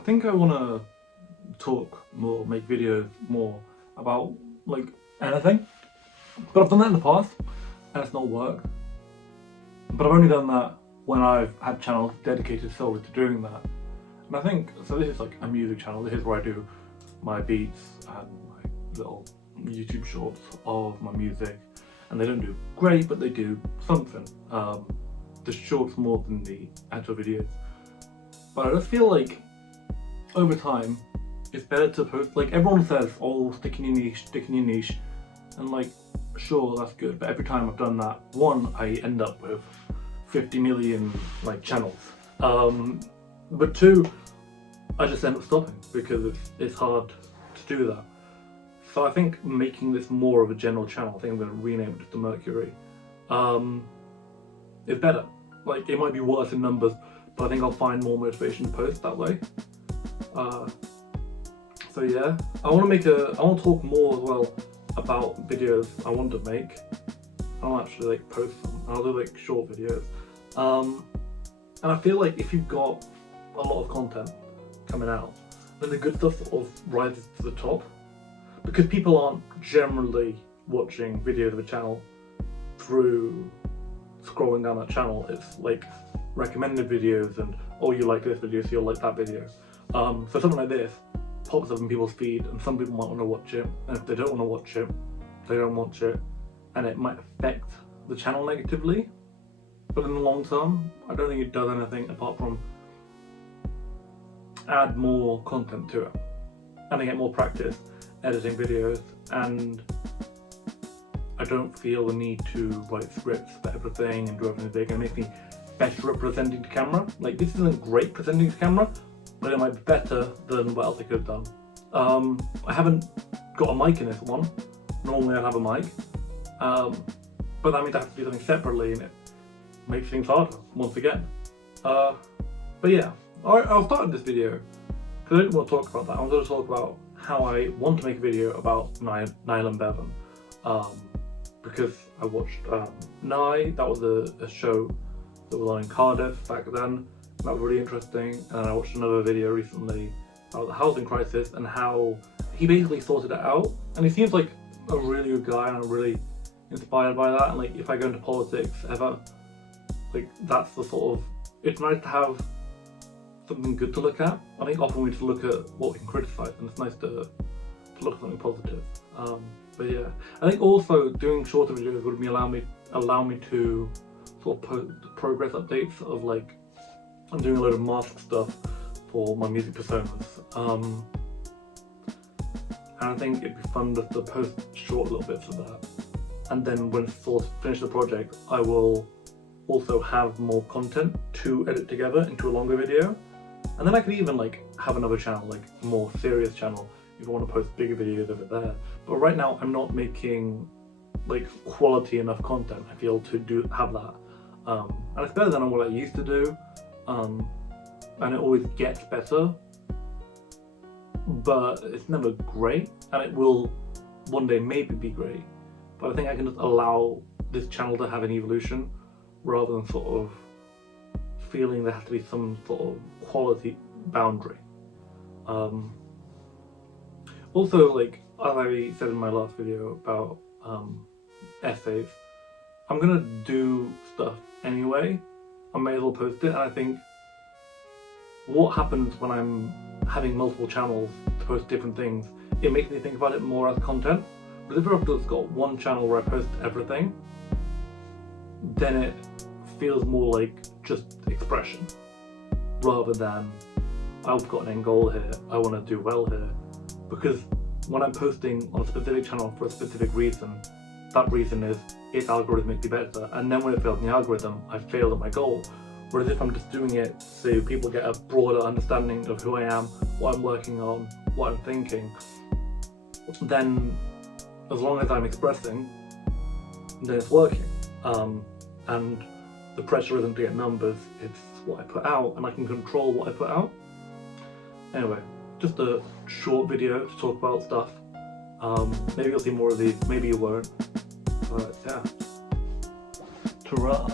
think I want to talk more, make videos more about like anything, but I've done that in the past and it's not worked. But I've only done that when I've had channels dedicated solely to doing that. And I think, so this is like a music channel, this is where I do my beats and my little YouTube shorts of my music, and they don't do great, but they do something. The shorts more than the actual videos. But I just feel like over time it's better to post, like everyone says, oh, stick in your niche, and like sure, that's good, but every time I've done that, one, I end up with 50 million like channels, but two, I just end up stopping because it's hard to do that. So I think making this more of a general channel, I think I'm going to rename it to Mercury, is better. Like, it might be worse in numbers, but I think I'll find more motivation to post that way. So yeah, I want to talk more as well about videos I want to make. I'll actually like post them. I'll do like short videos. And I feel like if you've got a lot of content coming out, then the good stuff sort of rises to the top, because people aren't generally watching videos of a channel through scrolling down that channel. It's like recommended videos and, oh, you like this video, so you'll like that video. So something like this pops up in people's feed, and some people might want to watch it, and if they don't want to watch it, they don't watch it, and it might affect the channel negatively. But in the long term, I don't think it does anything apart from add more content to it, and I get more practice editing videos, and I don't feel the need to write scripts for everything and do everything big, and it makes me better at presenting to camera. Like, this isn't great presenting to camera, but it might be better than what else I could have done. I haven't got a mic in this one. Normally I'd have a mic, but that means I have to do something separately, and it makes things harder once again. But yeah, I'll start this video because I didn't want to talk about that. I wanted to talk about how I want to make a video about Niall and Bevan, because I watched Nye. That was a show that was on in Cardiff back then. That was really interesting. And I watched another video recently about the housing crisis and how he basically sorted it out. And he seems like a really good guy, and I'm really inspired by that. And like, if I go into politics ever, like, that's the sort of, it's nice to have something good to look at. I think often we just look at what we can criticize, and it's nice to look at something positive. But yeah, I think also doing shorter videos would allow me to sort of post progress updates of, like, I'm doing a load of mask stuff for my music personas, and I think it'd be fun just to post short little bits of that, and then when I finish the project, I will also have more content to edit together into a longer video, and then I could even like have another channel, like a more serious channel, if I want to post bigger videos of it there. But right now I'm not making like quality enough content, I feel, to have that, and it's better than what I used to do, and it always gets better, but it's never great, and it will one day maybe be great. But I think I can just allow this channel to have an evolution, rather than sort of feeling there has to be some sort of quality boundary. Also, like, as I said in my last video about essays, I'm gonna do stuff anyway. I may as well post it, and I think what happens when I'm having multiple channels to post different things, it makes me think about it more as content. But if I've just got one channel where I post everything, then it feels more like just expression, rather than I've got an end goal here, I want to do well here. Because when I'm posting on a specific channel for a specific reason, that reason is its algorithm makes me better, and then when it fails in the algorithm, I failed at my goal. Whereas if I'm just doing it so people get a broader understanding of who I am, what I'm working on, what I'm thinking, then as long as I'm expressing, then it's working. And the pressure isn't to get numbers, it's what I put out, and I can control what I put out. Anyway, just a short video to talk about stuff. Maybe you'll see more of these, maybe you won't. But yeah. Ta-ra.